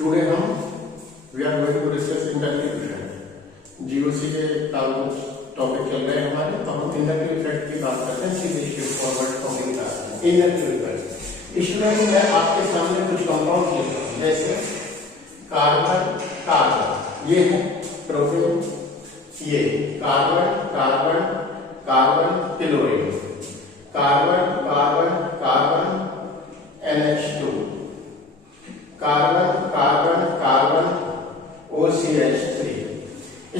Today we are going to discuss inductive effect. GOC के topic चल रहे हैं हमारे, तो हम इंडक्टिव इफेक्ट की बात करते हैं। सीधे स्ट्रेट फॉरवर्ड टॉपिक का इंडक्टिव इफेक्ट। इसमें मैं आपके सामने कुछ कंपाउंड लिख रहा हूं, जैसे कार्बन कार्बन, ये है प्रोपेन, ये carbon carbon carbon chlorine, carbon carbon carbon NH2, carbon carbon carbon OCH3।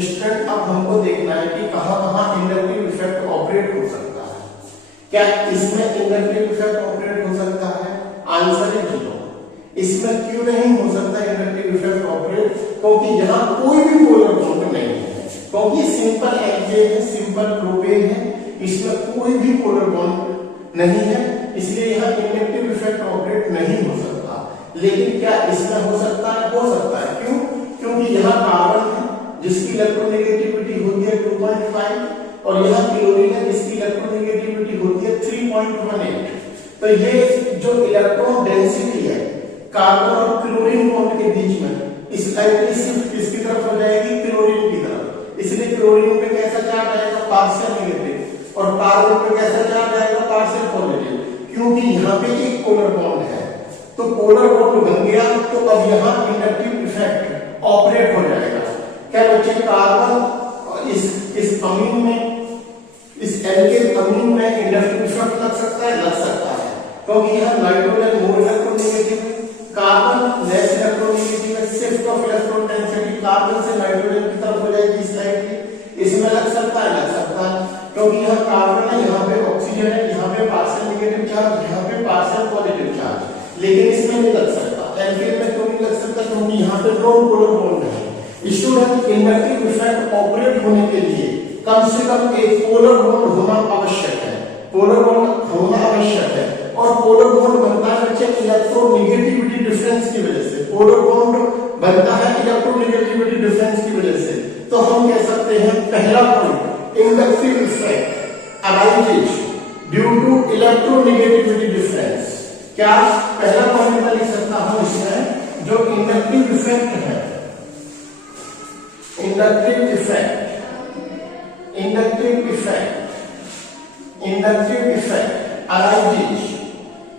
Student, अब हमको देखना है कि कहां कहां इंडक्टिव इफेक्ट ऑपरेट हो सकता है। क्या इसमें इंडक्टिव इफेक्ट ऑपरेट हो सकता है? आंसर है जीरो। इसमें क्यों नहीं हो सकता इंडक्टिव इफेक्ट ऑपरेट? क्योंकि यहां कोई भी पोलर बॉन्ड नहीं है, क्योंकि सिंपल एल्केन है, सिंपल प्रोपेन है, इसमें कोई भी पोलर बॉन्ड नहीं है, इसलिए यहां इंडक्टिव इफेक्ट ऑपरेट नहीं हो सकता। लेकिन क्या इसमें हो सकता है? हो सकता है। क्यों? क्योंकि यहाँ कार्बन है जिसकी इलेक्ट्रोनेगेटिविटी होती है 2.5 और यहाँ क्लोरीन है जिसकी इलेक्ट्रोनेगेटिविटी होती है 3.18। तो ये जो इलेक्ट्रॉन डेंसिटी है कार्बन और क्लोरीन बॉन्ड के बीच में स्लाइटली शिफ्ट किसकी तरफ हो जाएगी? क्लोरीन की तरफ। इसलिए क्लोरीन पे कैसा चार्ज आएगा? पार्शियल नेगेटिव, और कार्बन पे कैसा चार्ज आएगा? Partial positive. क्योंकि यहाँ पे एक पोलर बॉन्ड है, तो पोलर बॉन्ड बन गया, तो अब यहाँ इंडक्टिव इफेक्ट ऑपरेट हो जाएगा। क्या बच्चे? कार्बन इस अमीन में, इस एल्केन अमीन में इंडक्टिव इफेक्ट लग सकता है? लग सकता है, क्योंकि यहाँ नाइट्रोजन मोर इलेक्ट्रोनेगेटिव है, कार्बन लेस इलेक्ट्रोनेगेटिव है। Shift of electron density carbon से नाइट्रोजन की तरफ हो जाएगी स्लाइडली। इसमें लग सकता है? लग सकता है, क्योंकि यहाँ कार्बन है, यहाँ पे ऑक्सीजन है, यहाँ पे पार्शियल नेगेटिव चार्ज, यहाँ पे पार्शियल पॉजिटिव चार्ज। लेकिन इसमें नहीं लग सकता। एल्केन में क्यों नहीं लग सकता? क्योंकि यहाँ पे नॉन पोलर बॉन्ड है। स्टूडेंट, इंडक्टिव इफेक्ट ऑपरेट होने के लिए कम से कम एक पोलर बॉन्ड होना आवश्यक है। पोलर बॉन्ड होना आवश्यक है, और पोलर बॉन्ड बनता है बच्चे इलेक्ट्रोनेगेटिविटी डिफरेंस की वजह से। पोलर बॉन्ड बनता है इलेक्ट्रोनेगेटिविटी डिफरेंस की वजह से। तो हम कह सकते हैं पहला point, inductive effect arises due to electronegativity difference. क्या पहला पॉइंट मैं लिख सकता हूं इसमें, जो इंडक्टिव इफेक्ट है, inductive effect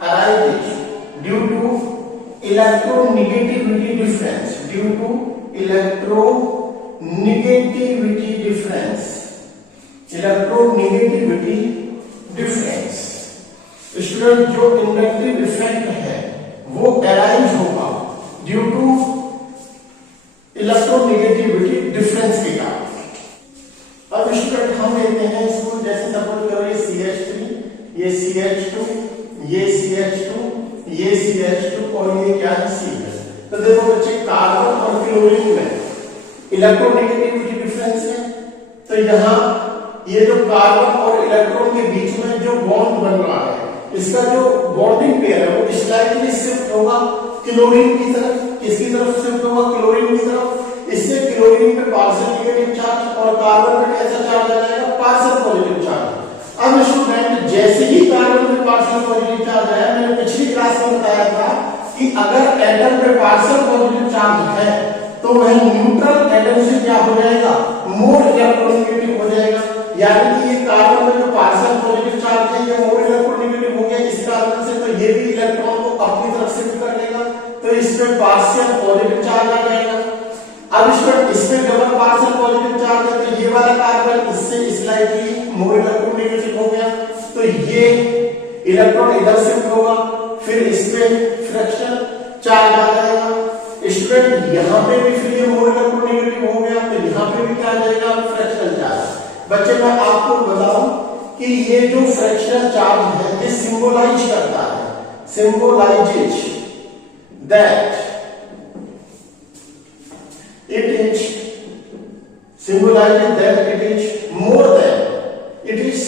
arises due to electronegativity difference, student, जो इंडक्टिव इफेक्ट है वो अराइज होगा ड्यू टू इलेक्ट्रोनेगेटिविटी डिफरेंस के कारण। अब स्टूडेंट हम लेते हैं इसको, जैसे सपोज करो ये CH3, ये CH2, ये CH2, ये CH2 और ये क्या है? CH। तो देखो बच्चे, कार्बन और क्लोरीन में इलेक्ट्रोनेगेटिविटी डिफरेंस है, तो यहाँ ये जो कार्बन और इलेक्ट्रॉन के बीच में जो बॉन्ड बन रहा है, इसका जो बॉन्डिंग पेयर है वो स्लाइटली शिफ्ट होगा क्लोरीन की तरफ। किसकी तरफ शिफ्ट होगा? क्लोरीन की तरफ। इससे क्लोरीन पे पार्शियल नेगेटिव चार्ज और कार्बन पे कैसा चार्ज आ जाएगा? Partial positive charge. अब स्टूडेंट, जैसे ही कार्बन पे पार्शियल पॉजिटिव चार्ज आया, मैंने पिछली क्लास में बताया था कि अगर एटम पे पार्शियल पॉजिटिव चार्ज है तो वह न्यूट्रल एटम से क्या हो जाएगा? मोर इलेक्ट्रोनेगेटिव हो जाएगा। यानी कि ये कार्बन में जो पार्शियल पॉजिटिव चार्ज है ये मोर इलेक्ट्रोनेगेटिव हो गया इस कारण से, तो ये भी इलेक्ट्रॉन को अपनी तरफ शिफ्ट कर लेगा, तो इसमें पार्शियल पॉजिटिव चार्ज आ जाएगा। अब इसमें डबल पार्शियल पॉजिटिव चार्ज है, तो ये वाला कार्बन इससे स्लाइटली मोर इलेक्ट्रोनेगेटिव हो गया, तो ये इलेक्ट्रॉन इधर शिफ्ट होगा, फिर इसमें फ्रैक्शन चार्ज आ जाएगा। स्टूडेंट, यहाँ पे भी फिर ये मोर इलेक्ट्रोनेगेटिव हो गया, तो यहाँ पे भी क्या आ जाएगा? Fractional charge. बच्चे, मैं आपको बताऊं कि ये जो फ्रैक्शनल चार्ज है ये सिंबलाइज करता है, symbolises that it is symbolizing that it is more than, it is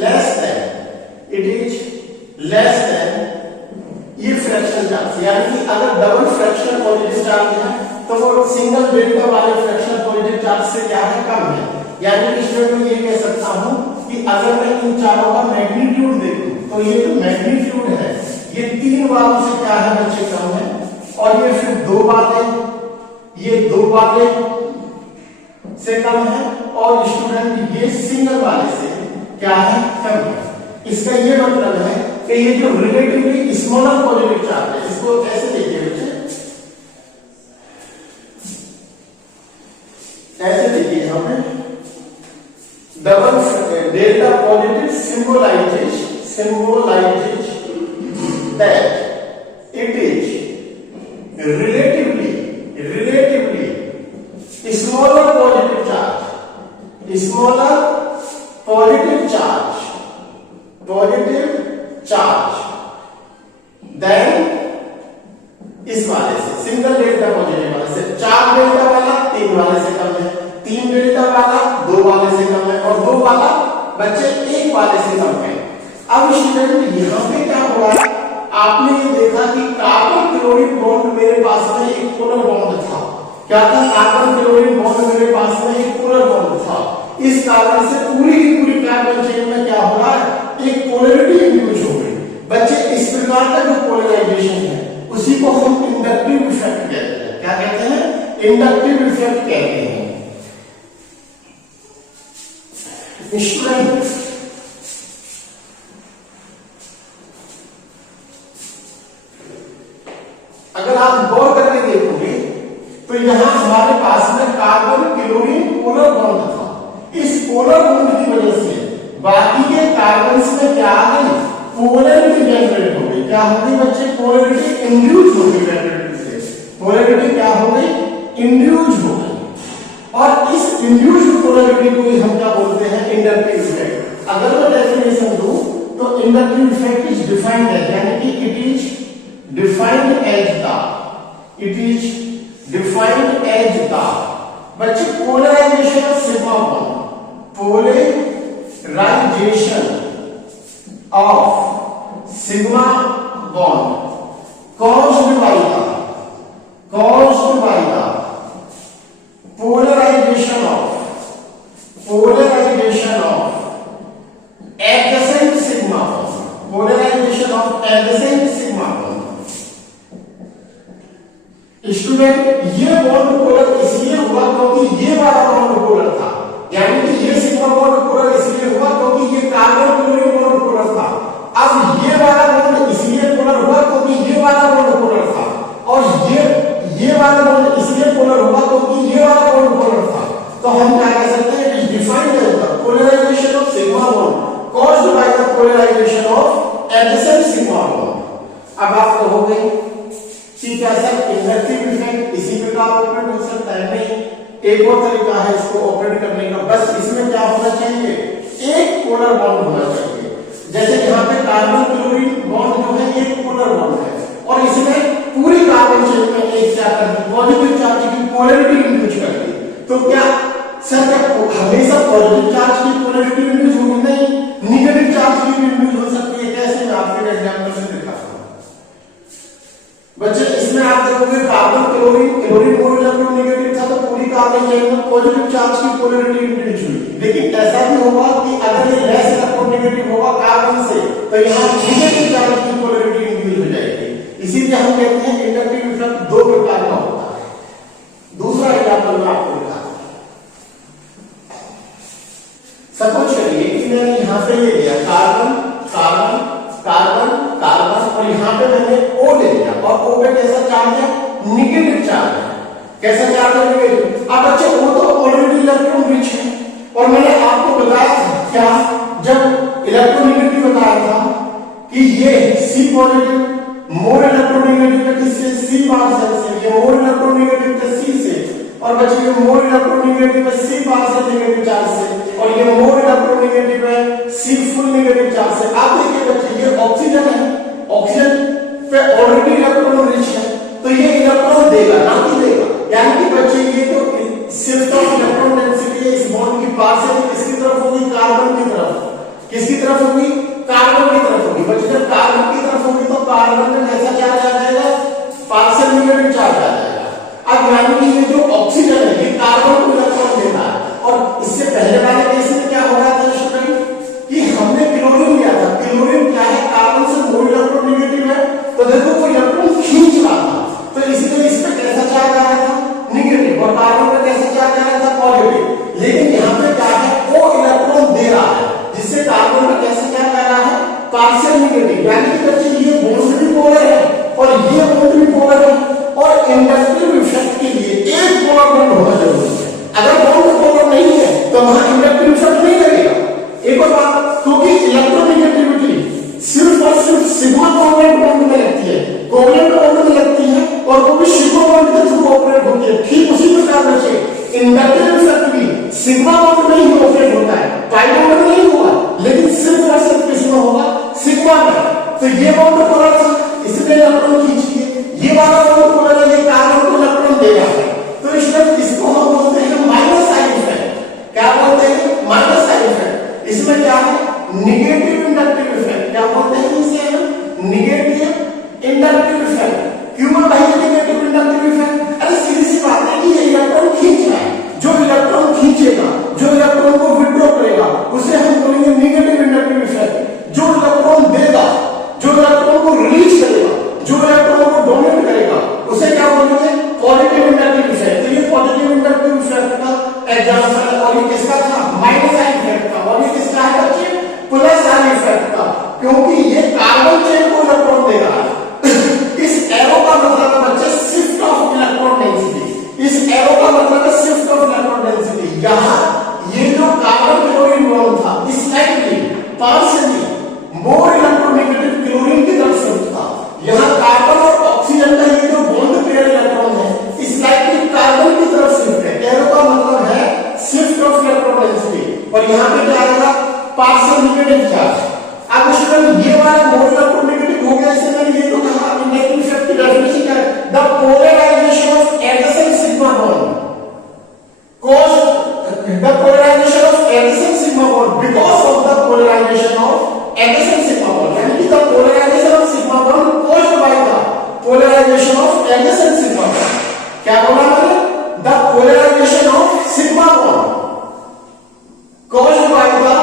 less than ये फ्रैक्शन चार्ज। यानी कि अगर डबल फ्रैक्शन पॉजिटिव चार्ज है तो वो सिंगल डेल्टा वाले फ्रैक्शन पॉजिटिव चार्ज से क्या है? कम है। यानी इसमें मैं ये कह सकता हूं कि अगर मैं इन चारों का मैग्नीट्यूड देखूं तो ये जो मैग्नीट्यूड है ये 3 वालों से क्या है बच्चे? कम है। और ये फिर दो बातें, ये दो बातें से कम है, और स्टूडेंट ये सिंगल वाले से क्या है, कम है। इसका ये मतलब है कि ये जो रिलेटिवली स्मॉलर पॉजिटिव चार्ज है, इसको ऐसे देखिए बच्चे, ऐसे देखिए यहां पे double delta positive symbolizes that it is relatively smaller positive charge then इस वाले से, सिंगल डेल्टा पॉजिटिव वाले से, 4 डेल्टा वाला 3 वाले से कम है, 3 डेल्टा वाला 2 वाले से कम है, और 2 वाला बच्चे 1 वाले से कम है। अब स्टूडेंट यहां पे क्या हुआ, आपने ये देखा कि कार्बन क्लोरीन बॉन्ड मेरे पास में एक पोलर बॉन्ड था। क्या था, कार्बन क्लोरीन बॉन्ड मेरे पास में एक पोलर बॉन्ड था। इस कारण से पूरी की पूरी कार्बन चेन में क्या हो रहा है, एक पोलैरिटी इंड्यूस हो गई। बच्चे इस प्रकार का जो पोलराइजेशन है उसी को हम इंडक्टिव इफेक्ट कहते हैं। क्या कहते हैं, इंडक्टिव इफेक्ट कहते हैं। स्टूडेंट अगर आप गौर करके देखोगे तो यहां हमारे पास में कार्बन क्लोरीन पोलर बॉन्ड था। इस पोलर बॉन्ड की वजह से बाकी के कार्बन्स में क्या आ गई, पोलैरिटी जनरेट हो गई। क्या हो गई बच्चे, पोलैरिटी इंड्यूस हो गई। पोलैरिटी क्या हो गई, इंड्यूस हो गई। और इस इंड्यूस्ड पोलैरिटी को हम क्या बोलते हैं, इंडक्टिव इफेक्ट। अगर मैं डेफिनेशन दूं तो inductive effect is defined as, यानी कि it is defined as the बच्चे polarization of sigma bond, polarization of sigma bond caused by the polarization of adjacent sigma bond, polarization of adjacent sigma bond। Student ये bond polar इसलिए हुआ क्योंकि ये वाला bond polar था, यानी कि ये सिग्मा बॉन्ड पोलर इसलिए हुआ क्योंकि ये कार्बन क्लोरीन बॉन्ड पोलर था। अब ये वाला बॉन्ड इसलिए पोलर हुआ क्योंकि ये वाला बॉन्ड पोलर था, और ये वाला बॉन्ड इसलिए पोलर हुआ क्योंकि ये वाला बॉन्ड पोलर था। तो हम क्या कह सकते हैं, it is defined as the polarization of sigma bond caused by the polarization of adjacent sigma bond। अब आप कहोगे कि क्या सर इंडक्टिव इफेक्ट इसी प्रकार ऑपरेट हो सकता है? नहीं, एक और तरीका है इसको ऑपरेट करने का। बस इसमें क्या होना चाहिए, एक पोलर बॉन्ड होना चाहिए। जैसे यहाँ पे कार्बन क्लोरीन बॉन्ड जो है एक पोलर बॉन्ड है, और इसमें पूरी कार्बन चेन में एक क्या करती, पॉजिटिव चार्ज की पोलैरिटी इंड्यूस करती। तो क्या सर क्या हमेशा पॉजिटिव चार्ज की पोलैरिटी इंड्यूस होगी? नहीं, नेगेटिव चार्ज की भी इंड्यूस हो सकती है। कैसे, मैं आपके एग्जांपल से दिखाता हूं। बच्चे इसमें आप देखोगे कार्बन क्लोरीन मोल इलेक्ट्रोनेगेटिव था, तो पूरी कार्बन चेन में पॉजिटिव चार्ज की पोलैरिटी इंड्यूस हुई। लेकिन ऐसा भी होगा कि अगर ये लेस इलेक्ट्रोनेगेटिव होगा कार्बन से, तो यहाँ नेगेटिव चार्ज की पोलैरिटी इंड्यूस हो जाएगी। इसीलिए हम कहते हैं इंडक्टिव इफेक्ट दो प्रकार का होता है। दूसरा एग्जांपल मैं आपको दिखाता हूं। सपोज करिए कि मैंने यहाँ पे ले लिया कार्बन कार्बन कार्बन कार्बन, और यहाँ पे मैंने O ले लिया, और O पे कैसा चार्ज है, निगेटिव चार्ज है। कैसा चार्ज है, निगेटिव। अब बच्चे O तो ऑलरेडी इलेक्ट्रॉन रिच है, और मैंने आपको बताया था क्या, जब इलेक्ट्रोनेगेटिव बताया था कि ये C पॉजिटिव मोर इलेक्ट्रोनेगेटिव है किससे, C पार्सल से, ये मोर इलेक्ट्रोनेगेटिव है C से, और बच्चे ये मोर इलेक्ट्रोनेगेटिव है C पार्सल नेगेटिव चार्ज से, और ये मोर इलेक्ट्रोनेगेटिव है C फुल नेगेटिव चार्ज से। आप देखिए बच्चे ये ऑक्सीजन है, ऑक्सीजन पे ऑलरेडी इलेक्ट्रॉन रिच है, तो ये इलेक्ट्रॉन देगा ना कि देगा, यानी कि बच्चे ये तो शिफ्ट ऑफ इलेक्ट्रॉन डेंसिटी इस बॉन्ड की पार्शियल किसकी तरफ होगी, कार्बन की तरफ। किसकी तरफ होगी, कार्बन की तरफ होगी। बच्चे जब कार्बन की तरफ होगी तो कार्बन में कैसा चार्ज आ जाएगा, पार्शियल नेगेटिव चार्ज आ जाएगा। अब यानी कि ये जो ऑक्सीजन है ये कार्बन को इलेक्ट्रॉन देता है, और इससे पहले वाले केस में क्या हो रहा था स्टूडेंट कि हमने क्लोरीन लिया था। क्लोरीन क्या है, कार्बन से मोर इलेक्ट्रॉन नेगेटिव है, तो देखो वो इलेक्ट्रॉन खींच रहा था, तो यानी कि बच्चे ये बॉन्ड भी पोलर है और ये बॉन्ड भी पोलर है, और इंडक्टिव इफेक्ट के लिए एक पोलर बॉन्ड होना जरूरी है। अगर बॉन्ड पोलर नहीं है तो वहां इंडक्टिव इफेक्ट नहीं लगेगा। एक और बात, क्योंकि इलेक्ट्रोनेगेटिविटी सिर्फ और सिर्फ सिग्मा कोवेलेंट बॉन्ड में लगती है, कोवेलेंट बॉन्ड में लगती है, और वो भी सिग्मा बॉन्ड के थ्रू ऑपरेट होती है। ठीक उसी प्रकार बच्चे इंडक्टिव इफेक्ट भी सिग्मा बॉन्ड में ही ऑपरेट होता है, पाई बॉन्ड में नहीं होगा, लेकिन सिर्फ और सिर्फ किसमें होगा, सिग्मा में। तो ये बॉन्ड पोलर था, इसलिए इलेक्ट्रॉन खींच लिए, ये वाला बॉन्ड पोलर है, ये कार्बन को इलेक्ट्रॉन देगा, तो इसलिए इसको हम बोलते हैं माइनस साइन इफेक्ट। क्या बोलते हैं, माइनस साइन इफेक्ट। इसमें क्या है, निगेटिव इंडक्टिव इफेक्ट। क्या बोलते हैं इसे हम, निगेटिव इंडक्टिव इफेक्ट। क्यों है भाई निगेटिव इंडक्टिव इफेक्ट? अरे सीधी सी बात है कि ये इलेक्ट्रॉन खींच रहा है, जो इलेक्ट्रॉन खींचेगा, जो इलेक्ट्रॉन को विथड्रॉ करेगा, उसे हम बोलेंगे निगेटिव इंडक्टिव इफेक्ट। जो इलेक्ट्रॉन देगा, जो इलेक्ट्रॉन को रिलीज करेगा, जो इलेक्ट्रॉन को डोनेट करेगा, उसे क्या बोलेंगे, पॉजिटिव इंडक्टिव इफेक्ट। तो ये पॉजिटिव इंडक्टिव इफेक्ट का एग्जांपल है, और ये किसका था, माइनस साइन इफेक्ट का, और ये किसका है बच्चे, प्लस साइन इफेक्ट का, क्योंकि ये कार्बन चेन को इलेक्ट्रॉन दे रहा है। इस एरो का मतलब है बच्चे शिफ्ट ऑफ इलेक्ट्रॉन डेंसिटी। इस एरो का मतलब है शिफ्ट ऑफ इलेक्ट्रॉन डेंसिटी। यहां ये जो कार्बन क्लोरीन बॉन्ड था, slightly partially more electronegative chlorine की तरफ शिफ्ट था। यहां कार्बन और ऑक्सीजन का ये जो बॉन्ड पेयर इलेक्ट्रॉन है, स्लाइटली कार्बन की तरफ शिफ्ट है। एरो का मतलब है शिफ्ट ऑफ इलेक्ट्रॉन डेंसिटी, और यहां पे क्या आएगा, पार्शियल नेगेटिव चार्ज। अब स्टूडेंट ये वाला मोर इलेक्ट्रोनेगेटिव हो गया, इससे मैंने ये तो कहा इंडक्टिव इफेक्ट की डेफिनेशन क्या है, the polarization of addition sigma bond cause the polarization of adjacent sigma bond because of the polarization of adjacent sigma bond, यानी कि the polarization of sigma bond caused by the polarization of adjacent sigma bond। क्या बोला मैंने, the polarization of sigma bond caused by the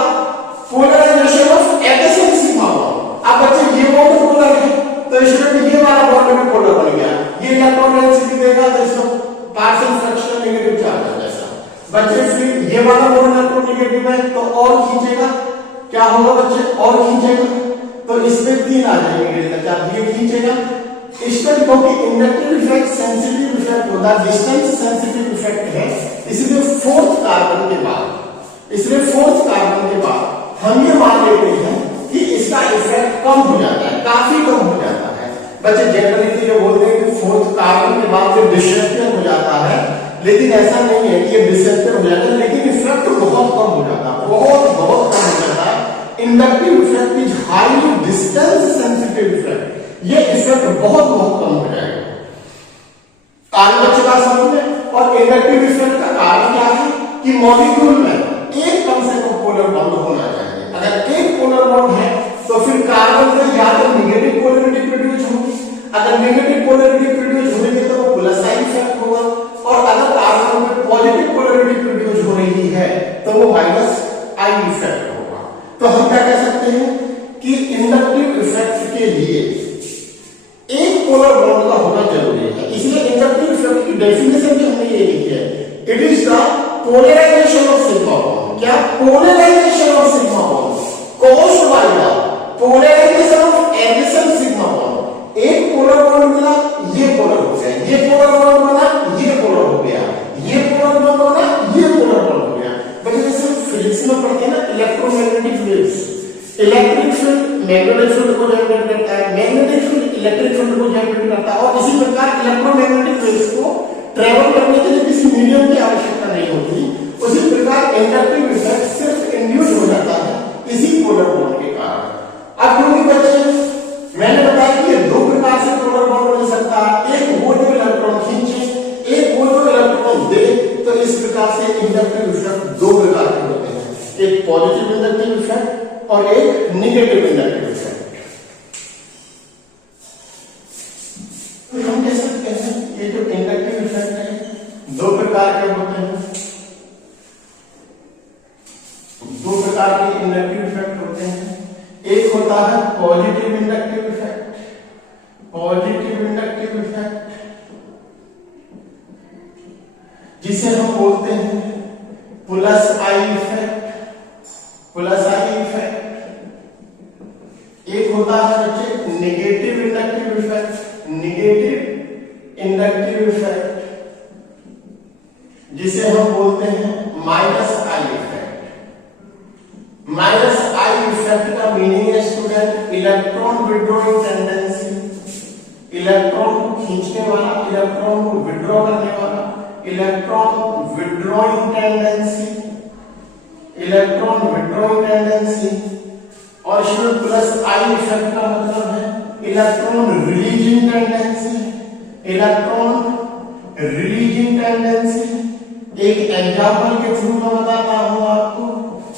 polarization of adjacent sigma bond। अब बच्चे ये bond polar है, तो इसमें ये वाला बॉन्ड भी पोलर बन गया, ये इलेक्ट्रॉन डेंसिटी देगा, तो इसका पार्शियल फ्रैक्शनल नेगेटिव चार्ज है। बच्चे फिर ये वाला बॉन्ड इलेक्ट्रॉन नेगेटिव है, तो और खींचेगा, क्या होगा बच्चे, और खींचेगा, तो इसमें 3 आ जाएंगे डेल्टा चार्ज, ये खींचेगा। इसमें क्योंकि इंडक्टिव इफेक्ट सेंसिटिव इफेक्ट होता है, डिस्टेंस सेंसिटिव इफेक्ट है, इसलिए फोर्थ कार्बन के बाद हम ये मान लेते हैं कि इसका इफेक्ट कम हो जाता है, काफी कम हो जाता है। बच्चे जनरली जो बोलते हैं कि फोर्थ कार्बन के बाद जो डिसएपियर हो जाता है, लेकिन ऐसा नहीं है कि ये डिसएपियर हो जाता है, लेकिन इफेक्ट बहुत कम हो जाता है, बहुत कम हो जाता है। Inductive effect is highly distance sensitive effect, ये इफेक्ट बहुत कम हो जाएगा। आगे बच्चे बात समझ में। और इंडक्टिव इफेक्ट का कारण क्या है कि मॉलिक्यूल में एक कम से कम पोलर बॉन्ड होना चाहिए। अगर एक पोलर बॉन्ड है तो फिर कार्बन में या तो निगेटिव पोलरिटी प्रोड्यूस होगी, अगर नेगेटिव पोलरिटी प्रोड्यूस होगी तो वो प्लस साइन इफेक्ट होगा, और अगर कार्बन में पॉजिटिव पोलरिटी प्रोड्यूस हो रही है तो वो माइनस आई इफेक्ट होगा। तो हम क्या कह सकते हैं कि इंडक्टिव इफेक्ट के लिए एक पोलर बॉन्ड का होना जरूरी है। इसलिए इंडक्टिव इफेक्ट की डेफिनेशन भी हमने ये लिखी है, it is the polarization of sigma bond. क्या, polarization of sigma bond caused by the polarization of adjacent sigma bond। एक पोलर बॉन्ड मिला, ये पोलर हो गया, ये पोलर बॉन्ड बना, ये पोलर हो गया, ये पोलर बॉन्ड बना, ये पोलर बॉन्ड हो गया। बच्चे जैसे फिजिक्स में पढ़ते हैं ना, electromagnetic waves, electric field magnetic field को जनरेट करता है, मैग्नेटिक फील्ड इलेक्ट्रिक फील्ड को जनरेट करता है, और इसी प्रकार इलेक्ट्रोमैग्नेटिक वेव्स को ट्रेवल करने के लिए किसी मीडियम की आवश्यकता नहीं होती। उसी प्रकार इंडक्टिव इफेक्ट सिर्फ इंड्यूस हो जाता है इसी पोलर बॉन्ड के कारण। अब क्योंकि बच्चे मैंने बताया कि ये 2 प्रकार से पोलर बॉन्ड मिल सकता है, एक वो जो इलेक्ट्रॉन खींचे, एक वो जो इलेक्ट्रॉन दे। तो इस प्रकार से इंडक्टिव इफेक्ट 2 प्रकार के होते हैं, एक पॉजिटिव इंडक्टिव इफेक्ट और एक नेगेटिव इंडक्टिव इफेक्ट। तो हम कह सकते हैं ये जो इंडक्टिव इफेक्ट है 2 प्रकार के होते हैं, 2 प्रकार के इंडक्टिव इफेक्ट होते हैं। एक होता है positive inductive effect, positive inductive effect जिसे हम बोलते हैं plus I effect, plus I effect. एक होता है इलेक्ट्रॉन को खींचने वाला, इलेक्ट्रॉन को विड्रॉ करने वाला, electron withdrawing tendency, electron withdrawing tendency, और इसमें प्लस आई इफेक्ट का मतलब है electron releasing tendency, electron releasing tendency. एक एग्जांपल के थ्रू मैं बताता हूं आपको,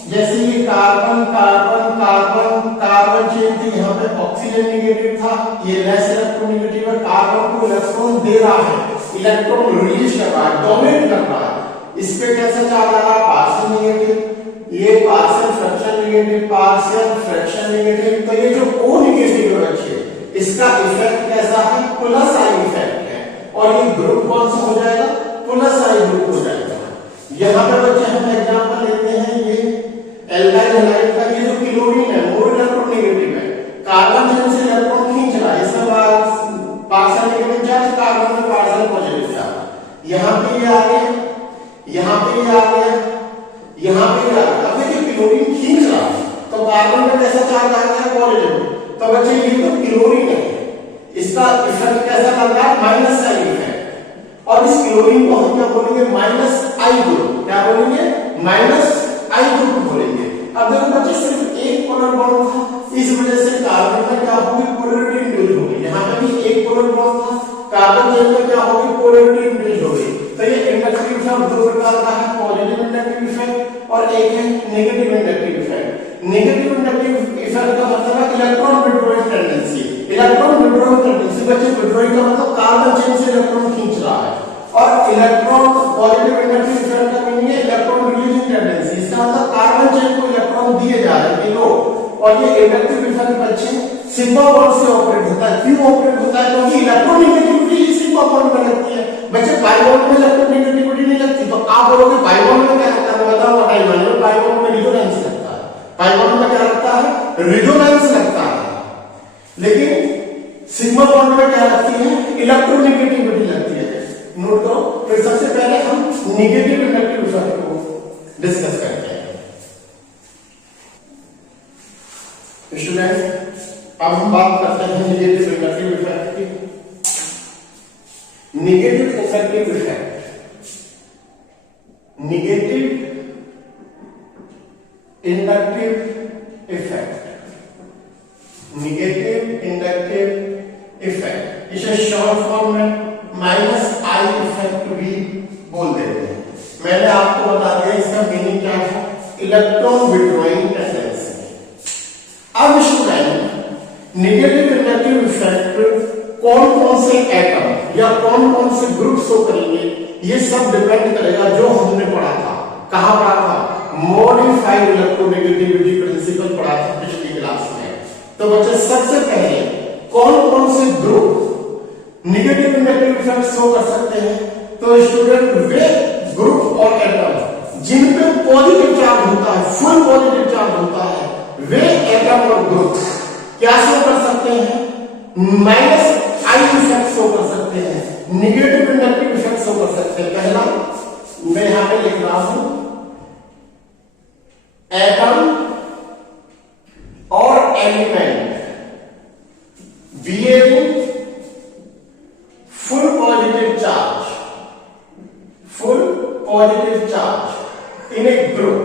जैसे ये carbon carbon carbon carbon chain थी, यहाँ पे ऑक्सीजन नेगेटिव था, ये लेस इलेक्ट्रोनेगेटिव है, कार्बन को इलेक्ट्रॉन दे रहा है, इलेक्ट्रॉन रिलीज कर रहा है, डोनेट कर रहा है। इस पे कैसा चार्ज आ रहा है, पार्शियल नेगेटिव, ये partial fraction negative, partial fraction negative. तो ये जो ओ नेगेटिव है बच्चे, इसका इफेक्ट कैसा है, प्लस आई इफेक्ट है, और ये ग्रुप कौन सा हो जाएगा, प्लस आई ग्रुप हो जाएगा। यहाँ पे बच्चे हम एग्जांपल लेते हैं ये एल्काइल हैलाइड का, ये जो क्लोरीन है वो इलेक्ट्रोनेगेटिव है, कार्बन चेन से इलेक्ट्रॉन खींच रहा है, इसमें पार्शियल नेगेटिव चार्ज, कार्बन में पार्शियल पॉजिटिव चार्ज। यहाँ पे ये आ गया, यहाँ पे ये आ गया, यहाँ पे ये आ गया। अब देखिए क्लोरीन खींच रहा है तो कार्बन में कैसा चार्ज आ गया, पॉजिटिव। तो बच्चे ये तो क्लोरीन है, इसका इफेक्ट कैसा लग रहा है, माइनस आई इफेक्ट, और इस क्लोरीन को हम क्या बोलेंगे, माइनस आई ग्रुप। क्या बोलेंगे, माइनस आई ग्रुप बोलेंगे। अब देखो बच्चे सिर्फ एक पोलर बॉन्ड था, इस वजह से कार्बन में क्या होगी, पोलैरिटी इंड्यूस होगी। यहाँ पे भी एक पोलर बॉन्ड था, कार्बन चेन में क्या होगी, पोलैरिटी इंड्यूस होगी। तो ये इंडक्टिव इफेक्ट दो प्रकार का है, पॉजिटिव इंडक्टिव इफेक्ट और एक है negative inductive effect. Negative inductive effect का मतलब है electron withdrawing tendency. Electron withdrawing tendency बच्चे, विड्रॉइंग का मतलब कार्बन चेन से इलेक्ट्रॉन खींच रहा है, और इलेक्ट्रॉन पॉजिटिव इंडक्टिव इफेक्ट का मीनिंग है इलेक्ट्रॉन रिलीजिंग टेंडेंसी। इसका मतलब कार्बन चेन को इलेक्ट्रॉन दिए जा रहे हैं लो, और ये इंडक्टिव इफेक्ट बच्चे सिग्मा बॉन्ड से ऑपरेट होता है। क्यों ऑपरेट होता है, क्योंकि इलेक्ट्रॉन नेगेटिविटी सिग्मा बॉन्ड में लगती है। बच्चे पाई बॉन्ड में इलेक्ट्रॉन नेगेटिविटी नहीं लगती, तो आप बोलोगे पाई बॉन्ड में क्या लगता है, मैं बताऊंगा टाइम में। पाई बॉन्ड में रेजोनेंस लगता है, पाई बॉन्ड में क्या लगता है, रेजोनेंस लगता है, लेकिन सिग्मा बॉन्ड में क्या लगती है, इलेक्ट्रोनेगेटिविटी लगती है। नोट करो। फिर सबसे पहले हम नेगेटिव इंडक्टिव इफेक्ट को डिस्कस करते हैं। स्टूडेंट, अब हम बात करते हैं नेगेटिव इंडक्टिव इफेक्ट की। Negative effective effect, negative inductive effect, negative inductive effect, इसे शॉर्ट फॉर्म में माइनस आई इफेक्ट भी बोल देते हैं। मैंने आपको बता दिया इसका मीनिंग क्या है, इलेक्ट्रॉन विड्रॉइंग टेंडेंसी। अब स्टूडेंट, नेगेटिव इंडक्टिव इफेक्ट कौन कौन से एटम या कौन कौन से ग्रुप शो करेंगे, ये सब डिपेंड करेगा जो हमने पढ़ा था। कहां पढ़ा था, मॉडिफाइड इलेक्ट्रोनेगेटिविटी प्रिंसिपल पढ़ा था पिछली क्लास में। तो बच्चे सबसे पहले कौन कौन से group negative inductive effect show कर सकते हैं, तो स्टूडेंट वे ग्रुप और एटम जिन पे पॉजिटिव चार्ज होता है, फुल पॉजिटिव चार्ज होता है, वे एटम और ग्रुप क्या शो कर सकते हैं, माइनस आई इफेक्ट शो कर सकते हैं, नेगेटिव इंडक्टिव इफेक्ट शो कर सकते हैं। पहला मैं यहां पे लिख रहा हूं, एटम और element behaving full positive charge in a group,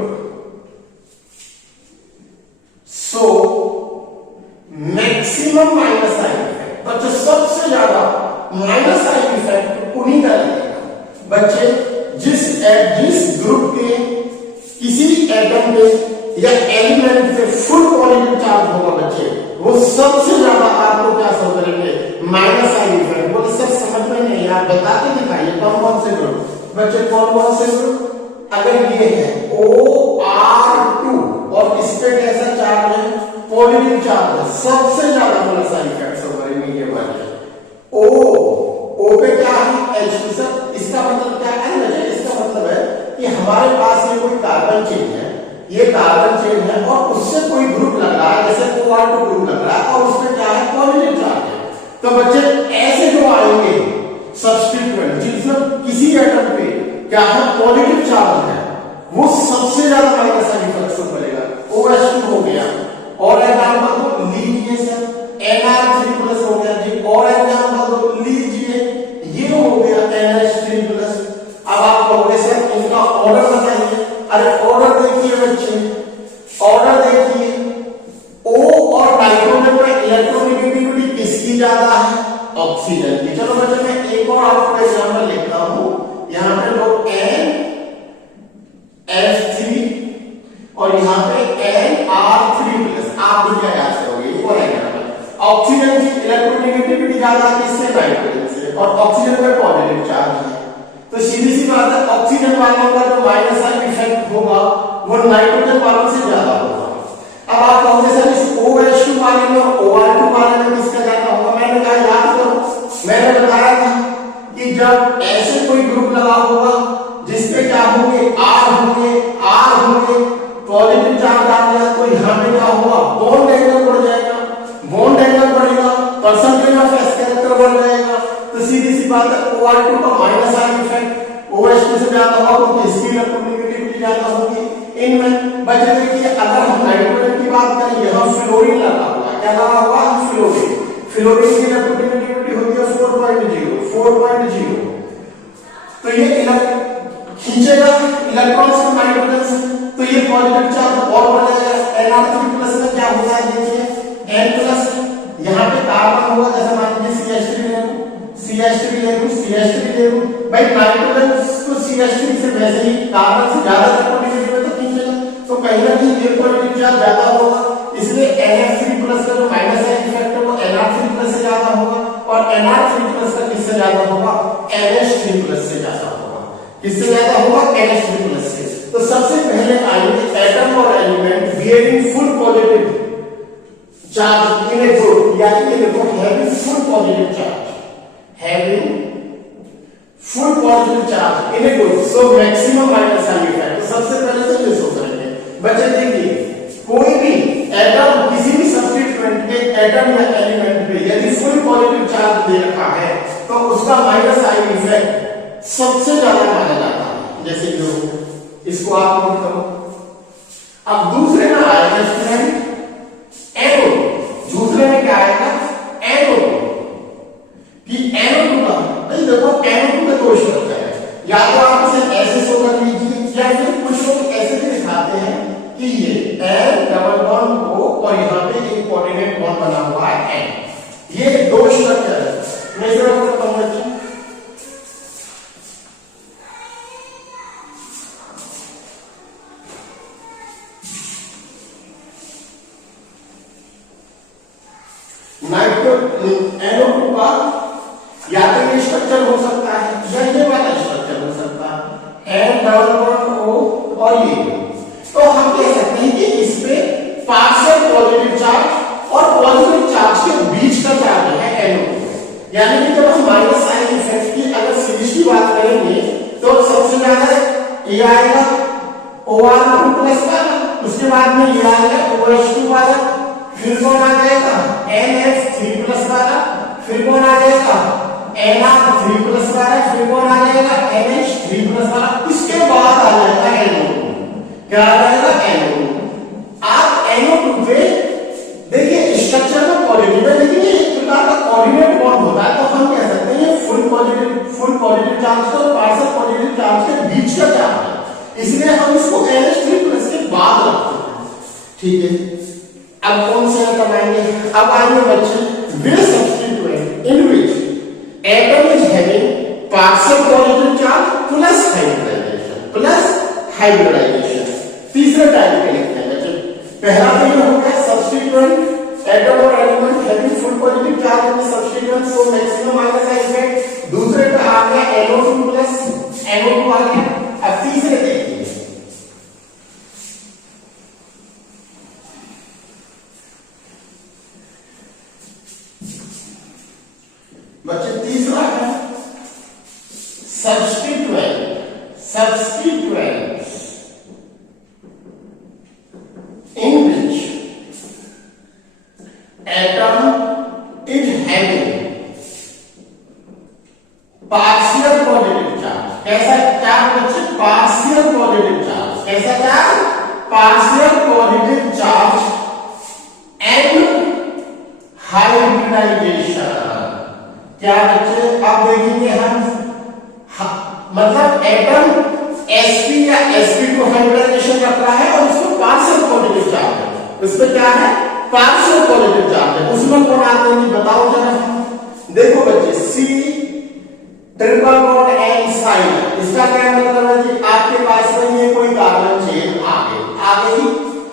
so maximum minus I effect, बच्चे सबसे ज्यादा माइनस आई इफेक्ट उन्हीं का लगेगा। बच्चे जिस ग्रुप के किसी एटम पे या एलिमेंट पे फुल पॉजिटिव चार्ज होगा बच्चे, वो सबसे ज्यादा आपको क्या शो करेंगे, माइनस आई इफेक्ट। वो सब समझ में नहीं, आप बता के दिखाइए कौन कौन से ग्रुप बच्चे, कौन कौन से ग्रुप। अगर ये है OR2 और इस पे कैसा चार्ज है, पॉजिटिव चार्ज है, सबसे ज्यादा प्लस आई इफेक्ट शो करेंगे ये वाले। O पे क्या है, H2। सर इसका मतलब क्या है बच्चे, इसका मतलब है कि हमारे पास ये कोई कार्बन चेन है, ये कार्बन चेन है और उससे कोई ग्रुप लग रहा है, जैसे OR2 ग्रुप लग रहा है और उसमें क्या है, पॉजिटिव चार्ज है। तो बच्चे ऐसे जो आएंगे सब्स्टिट्यूएंट जिसमें किसी एटम पे क्या है, पॉजिटिव चार्ज है, वो सबसे ज्यादा माइनस आई इफेक्ट शो करेगा। OH2 हो गया, और एग्जांपल लीजिए सर NR3+ हो गया जी, और एग्जांपल ऑक्सीजन की। चलो बच्चों मैं एक और आपको एग्जांपल लिखता हूं। यहां पे लो NF3 और यहां पे NR3+। आप भी क्या याद करोगे, ये कौन है? ऑक्सीजन की इलेक्ट्रोनेगेटिविटी ज्यादा किससे? नाइट्रोजन से, और ऑक्सीजन में पॉजिटिव चार्ज है, तो सीधी सी बात है ऑक्सीजन वालों का जो माइनस आयन इफेक्ट होगा वो नाइट्रोजन वालों से ज्यादा होगा। अब आप कहोगे सर इस OH2 वाले में और OR2 वाले में किसका ज्यादा होगा? मैंने कहा याद करो, मैंने बताया था कि जब ऐसे कोई ग्रुप लगा होगा जिसपे क्या होंगे, R होंगे, पॉजिटिव चार्ज आ गया, तो यहाँ पे क्या होगा? बॉन्ड एंगल बढ़ जाएगा, बॉन्ड एंगल बढ़ेगा, परसेंटेज ऑफ s कैरेक्टर बढ़ जाएगा। तो सीधी सी बात है OR2 का माइनस आयन इफेक्ट OH2 से ज्यादा होगा क्योंकि इसकी इलेक्ट्रोनेगेटिविटी ज्यादा होगी। इनमें बचे देखिए अगर हम नाइट्रोजन की बात करें, यहाँ फ्लोरीन लगा हुआ, क्या लगा हुआ? फ्लोरीन की इलेक्ट्रोनेगेटिविटी होती है 4.0। तो ये खींचेगा इलेक्ट्रॉन्स को नाइट्रोजन से, तो ये पॉजिटिव चार्ज और बढ़ जाएगा। NR3+ में क्या होता है देखिए N+, यहाँ पे कार्बन होगा, जैसे मान लीजिए CH3 ले लूं भाई, नाइट्रोजन को CH3 से वैसे ही कार्बन से ज्यादा इलेक्ट्रोनेगेटिव है तो खींचेगा, तो कहीं ना कहीं ये पॉजिटिव चार्ज ज्यादा होगा, इसलिए NF3+ का जो माइनस आयन इफेक्ट है वो NR3+ से ज्यादा होगा, और NR3+ का किससे ज्यादा होगा? NH3+ से ज्यादा होगा। किससे ज्यादा होगा? NH3+ से। तो सबसे पहले आएंगे एटम और element bearing full positive charge इन ए ग्रुप, यानी ये देखो having full positive charge, full positive charge इन ए ग्रुप, सो मैक्सिमम माइनस आयन इफेक्ट। तो सबसे पहले तो ये सोच रहे हैं बच्चे, देखिए कोई भी एटम किसी भी सब्स्टिट्यूएंट के एटम या एलिमेंट पे यदि फुल पॉजिटिव चार्ज दे रखा है तो उसका माइनस आयन इफेक्ट सबसे ज्यादा माना जाता है। जैसे कि इसको आप नोट करो। अब दूसरे में आएगा स्टूडेंट NO, दूसरे में क्या आएगा? NO कि NO2 का नहीं, देखो NO2 का दो स्ट्रक्चर है, या तो आप इसे ऐसे शो कर लीजिए या फिर कुछ लोग ऐसे भी दिखाते हैं कि ये N=O और यहाँ पे एक कोऑर्डिनेट बॉन्ड बना हुआ है N। ये दो स्ट्रक्चर है। मैं इसे रख सकता हूँ बच्चे, NO2 का या तो ये स्ट्रक्चर हो सकता है या ये वाला स्ट्रक्चर हो सकता है N=O और ये। तो हम कह सकते हैं कि इस पे पार्शियल पॉजिटिव चार्ज और पॉजिटिव चार्ज के बीच का चार्ज है NO2। यानी कि जब हम माइनस आयन इफेक्ट की अगर सीरीज की बात करेंगे तो सबसे ज्यादा ये आएगा OR2+ वाला, उसके बाद में ये आएगा OH2 वाला, फिर कौन आ जाएगा? NF3+ वाला, फिर कौन आ जाएगा? NR3+ वाला, फिर कौन आ जाएगा? NH3+ वाला, इसके बाद आ जाएगा NO2। क्या आ जाएगा? NO2। आप NO2 पे देखिए स्ट्रक्चर में पॉजिटिव है लेकिन ये एक प्रकार का कोऑर्डिनेट बॉन्ड होता है, तो हम कह सकते हैं ये फुल पॉजिटिव चार्ज और पार्शियल पॉजिटिव चार्ज के बीच का चार्ज है, इसलिए हम इसको NH3+ के बाद रखते हैं। ठीक है, अब कौन से एटम आएंगे? अब आएंगे बच्चे वे substituent in which atom is having partial positive charge plus hybridization. तीसरे टाइप के लिखते हैं बच्चे। पहला तो ये हो गया सब्स्टिट्यूएंट एटम और element having full positive charge in substituent so maximum minus ion effect. दूसरे पे आ गया NO2+ आ गया। अब तीसरे देखिए बच्चे, तीसरा है substituents in which atom is having partial positive charge। कैसा चार्ज बच्चे? Partial positive charge. कैसा charge? Partial positive charge and hybridization. क्या बच्चे? अब देखेंगे हम मतलब एटम sp या sp2 हाइब्रिडाइजेशन रख रहा है और उसको पार्शियल पॉजिटिव चार्ज है, उस पे क्या है? पार्शियल पॉजिटिव चार्ज है। उसमें कौन आते हैं बताओ जरा। देखो बच्चे C triple bond and sign, इसका क्या मतलब है कि आपके पास में ये कोई कार्बन चेन आ गई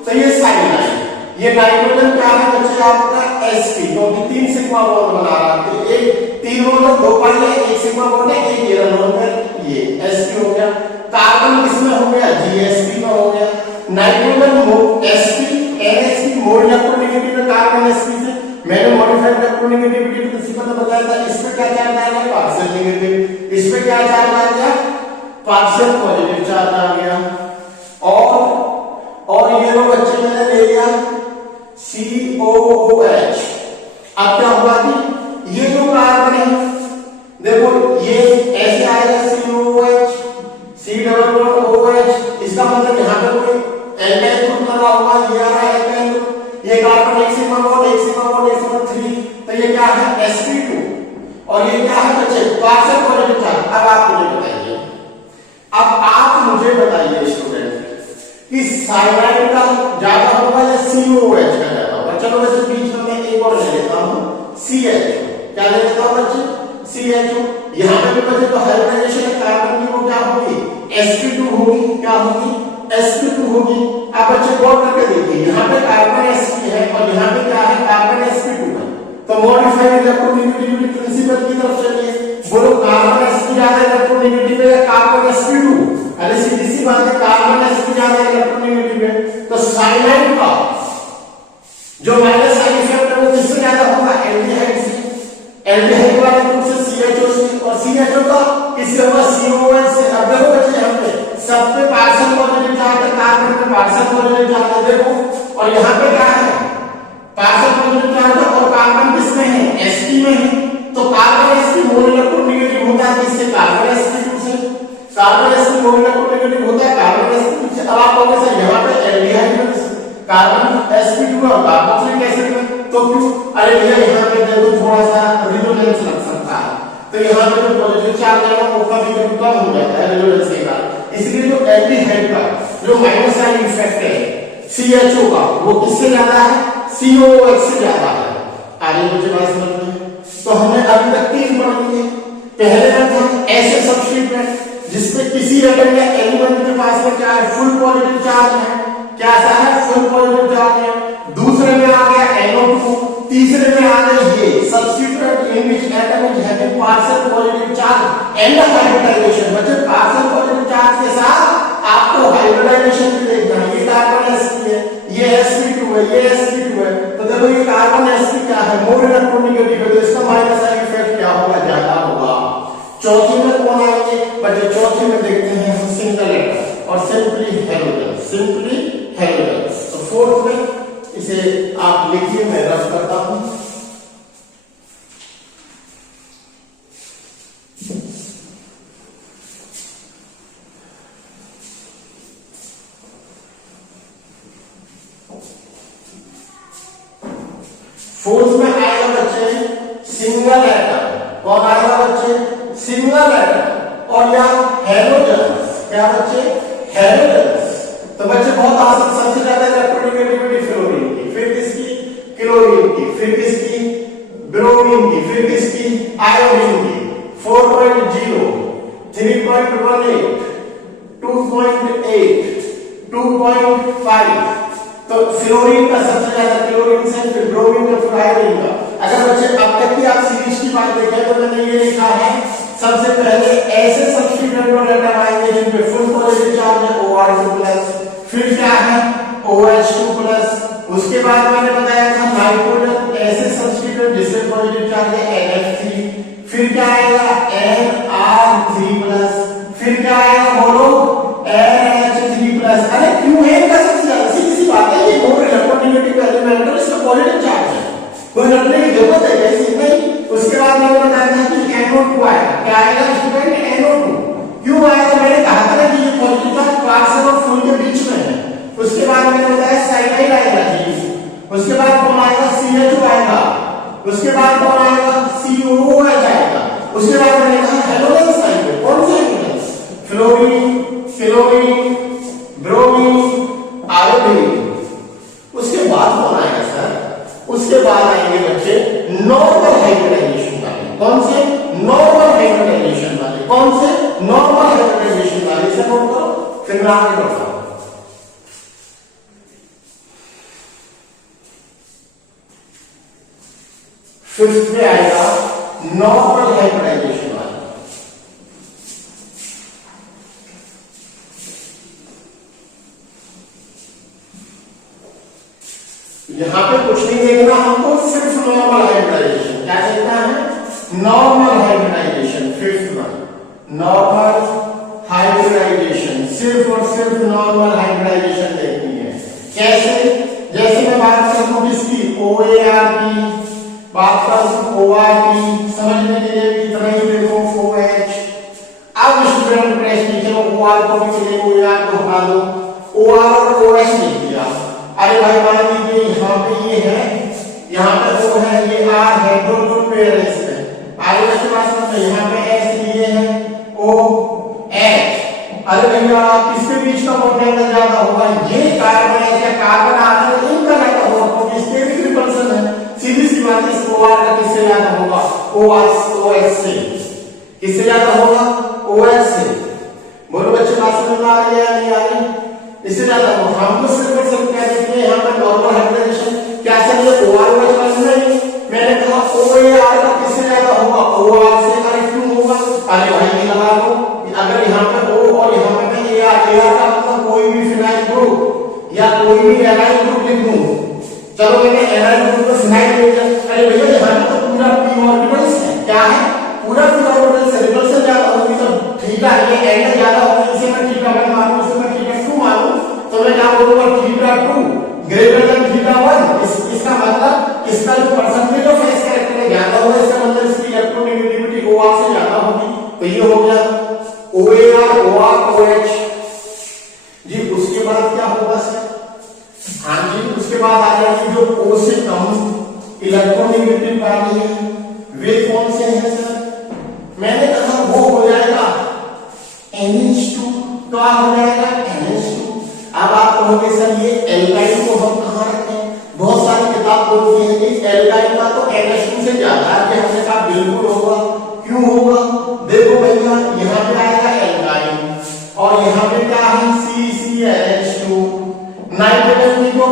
तो ये साइन लाइन, ये नाइट्रोजन क्या है बच्चे आपका sp, क्योंकि 3 सिग्मा बॉन्ड बना रहा है, एक 3 बॉन्ड 2 पाई है, एक सिग्मा बॉन्ड है, एक गिरन बॉन्ड है, ये sp हो गया। कार्बन किसमें हो गया gsp में हो गया। Nitrogen sp nsp more electronegative है कार्बन sp से, मैंने मॉडिफाइड इलेक्ट्रोनेगेटिविटी प्रिंसिपल में बताया था, इस पे क्या चार्ज आ गया पार्शियल नेगेटिव, इस पे क्या चार्ज आ गया पार्शियल पॉजिटिव चार्ज आ गया। और ये लो बच्चे मैंने ले लिया COOH। अब क्या हुआ कि ये जो कार्बन है देखो ये ऐसे आएगा COOH C double bond OH, इसका मतलब यहां पे कोई एल्काइल ग्रुप लगा हुआ, ये आ रहा है एल्काइल ग्रुप, ये कार्बन एक सिग्मा बॉन्ड एक सिग्मा बॉन्ड एक सिग्मा 3, तो ये क्या है sp2 और ये क्या है बच्चे पार्शियल पॉजिटिव चार्ज। अब आप मुझे बताइए स्टूडेंट कि साइनाइड का ज्यादा होगा या COOH का ज्यादा होगा। चलो बच्चे बीच में मैं एक और ले लेता हूं CHO, क्या ले लेता हूं बच्चे CHO। यहां पे भी बच्चे तो हाइब्रिडाइजेशन कार्बन की वो क्या होगी sp2 होगी, क्या होगी sp2 होगी। अब बच्चे गौर करके देखिए यहां पे कार्बन sp है और यहां पे क्या है कार्बन sp2 है, तो मॉडिफाइड इलेक्ट्रोनेगेटिविटी प्रिंसिपल की तरफ चलिए, बोलो कार्बन sp ज्यादा इलेक्ट्रोनेगेटिव है या कार्बन sp2, अरे सीधी सी बात है कार्बन sp ज्यादा इलेक्ट्रोनेगेटिव है, तो साइनाइड का जो माइनस साइन इफेक्ट है वो किससे ज्यादा होगा एल्डिहाइड से, एल्डिहाइड वाले ग्रुप से CHO से, और CHO का किससे होगा COOH से। अब देखो बच्चे यहाँ पे सब पे पार्शियल पॉजिटिव चार्ज है, कार्बन पे पार्शियल पॉजिटिव चार्ज है देखो, और यहाँ पे क्या है पार्शियल पॉजिटिव चार्ज है और कार्बन किसमें है sp में है, तो कार्बन sp मोर इलेक्ट्रोनेगेटिव होता है किससे कार्बन sp2 से, कार्बन sp मोर इलेक्ट्रोनेगेटिव होता है कार्बन sp2 से। अब आप कहोगे सर यहाँ पे एल्डिहाइड में कार्बन sp2 और कार्बोक्सिलिक एसिड में तो क्यों, अरे भैया यहाँ पे देखो थोड़ा सा रिजोनेंस लग सकता है, तो यहाँ पे जो पॉजिटिव चार्ज है वो कभी कभी कम हो जाता है रिजोनेंस के कारण, इसलिए जो एल्डिहाइड का जो माइनस साइन इफेक्ट है CHO का वो किससे ज्यादा है COOH से ज्यादा है। आगे मुझे बात समझ में, तो हमने अभी तक 3 पढ़ लिए। पहले में था ऐसे सब्स्टिट्यूएंट जिसमें किसी एटम या एलिमेंट के पास में क्या है फुल पॉजिटिव चार्ज है, क्या सा है फुल पॉजिटिव चार्ज है। दूसरे में आ गया NO2, तीसरे में आ गया ये substituent in which atom is having partial positive charge and hybridization. मतलब पार्शियल पॉजिटिव चार्ज के साथ आपको हाइब्रिडाइजेशन भी देखना है, ये कार्बन sp है, ये sp2 है, ये sp2 है, तो देखो ये कार्बन sp क्या है मोर इलेक्ट्रोनेगेटिव है, तो इसका माइनस साइन इफेक्ट क्या होगा ज्यादा होगा। चौथी में कौन आएंगे बच्चे, चौथी में देखते हैं हम सिंगल एटम और सिंपली हैलोजन, सिंपली हैलोजन। तो फोर्थ में इसे आप लिखिए, मैं रफ करता हूं। फोर्थ में आएगा बच्चे सिंगल एटम, कौन आएगा बच्चे सिंगल एटम, और यहाँ हैलोजन, क्या बच्चे हैलोजन। तो बच्चे बहुत आसान, सबसे ज्यादा इलेक्ट्रोनेगेटिविटी फ्लोरीन की, फिर किसकी क्लोरीन की, फिर किसकी ब्रोमीन की, फिर किसकी आयोडीन की। 4.0 3.18 2.8 2.5, तो फ्लोरीन का सबसे ज्यादा क्लोरीन से, फिर ब्रोमीन का, फिर आयोडीन का। अगर बच्चे अब तक की आप सीरीज की बात देखें तो मैंने ये लिखा है सबसे पहले ऐसे सब्स्टिट्यूएंट और एटम आएंगे जिनपे फुल पॉजिटिव चार्ज है OR2+, फिर क्या है OH2+, उसके बाद मैंने बताया था नाइट्रोजन ऐसे सब्स्टिट्यूएंट जिसपे पॉजिटिव चार्ज है NH3, फिर क्या आएगा NR3+, फिर क्या आएगा बोलो NH3+। अरे क्यों है इनका सबसे ज्यादा, सीधी सी बात है ये मोर इलेक्ट्रोनेगेटिव एलिमेंट है, इसका पॉजिटिव चार्ज है, कोई रखने की जरूरत है कैसी नहीं। उसके बाद मैंने बताया था कि NO2 आएगा, क्या आएगा स्टूडेंट NO2, क्यों आएगा मैंने कहा था ना कि ये पॉजिटिव चार्ज पार्शियल और फुल के बीच में है। उसके बाद मैंने बताया साइनाइड आएगा जी, उसके बाद कौन आएगा CHO आएगा, उसके बाद कौन आएगा COOH आएगा, उसके बाद मैंने कहा हैलोजन आएंगे, कौन से halogen fluorine, chlorine, bromine, iodine. उसके बाद कौन आएगा सर, उसके बाद आएंगे बच्चे नॉर्मल हाइब्रिडाइजेशन का। फिर मैं आगे बढ़ता हूं। फिफ्थ में आएगा नॉर्मल हाइब्रिडाइजेशन वाला। यहां पे कुछ नहीं देखना हमको, सिर्फ नॉर्मल हाइब्रिडाइजेशन। क्या देखना है? Normal hybridization. Fifth one normal hybridization, सिर्फ और सिर्फ नॉर्मल हाइब्रिडाइजेशन देखनी है। कैसे? जैसे मैं बात करूं किसकी, OAR की बात करूं, OR की, समझने के लिए भी इतना ही देखो, OH। अब स्टूडेंट प्रश्न चलो OR को भी चले, OAR को हटा दो, OR और OH लिख दिया। अरे भाई मान लीजिए यहाँ पे ये है, यहाँ पे O है, ये R है, दो पेयर है इसमें। आगे इसके बाद में यहाँ पे S लिए है, OH। अरे भैया किसके बीच का पोटेंशियल ज्यादा होगा? ये कार्बन है या कार्बन आना है, इनका ज्यादा होगा क्योंकि इसके भी रिपल्सन है। सीधी सी बात है, इस OR का किससे ज्यादा होगा? OH से। किससे ज्यादा होगा? OH से। बोलो बच्चे बात समझ में आ रही है या नहीं आ रही? इससे ज्यादा होगा। हमको सिर्फ क्या देखिए यहाँ पर नॉर्मल हाइब्रिडाइजेशन। क्या समझे? OR OH नहीं, मैंने कहा OAR का किससे ज्यादा होगा? OR से। अरे क्यों होगा? अरे भाई ये लगा लो, अगर यहाँ पे O और यहाँ पे AR का मतलब कोई भी फिनाइल ग्रुप या कोई भी एनाइल ग्रुप लिख दूं। चलो मैंने एनाइल ग्रुप को फिनाइल ले लिया। अरे भैया यहाँ पे तो पूरा p ऑर्बिटल्स है। क्या है? पूरा p ऑर्बिटल्स है। रिपल्सन ज्यादा होगी तो थीटा ये एंगल ज्यादा होगा, इसे मैं थीटा 1 मानूं, इसे मैं थीटा 2 मानूं, तो मैं क्या बोलूंगा? Theta 2 greater than theta 1। इसका मतलब इसका जो परसेंटेज ऑफ फेस कैरेक्टर है ज्यादा होगा, इसका मतलब इसकी इलेक्ट्रोनेगेटिविटी OR से ज्यादा होगी। तो ये हो गया OAR OR OH जी। उसके बाद क्या होगा सर? हाँ जी, उसके बाद आ जाएगी जो O से कम इलेक्ट्रोनेगेटिव वाली है, वे कौन से हैं सर? मैंने कहा वो हो जाएगा NH2। तो आप हो जाएगा NH2। अब आप कहोगे सर ये एल्काइल को हम कहां रखें? बहुत सारी किताब बोलती है कि एल्काइल का तो NH2 से ज्यादा है। हमने कहा बिल्कुल होगा। क्यों होगा? देखो भैया यहाँ पे आएगा एल्काइल और यहाँ पे क्या है? CClH2। नाइट्रोजन की जो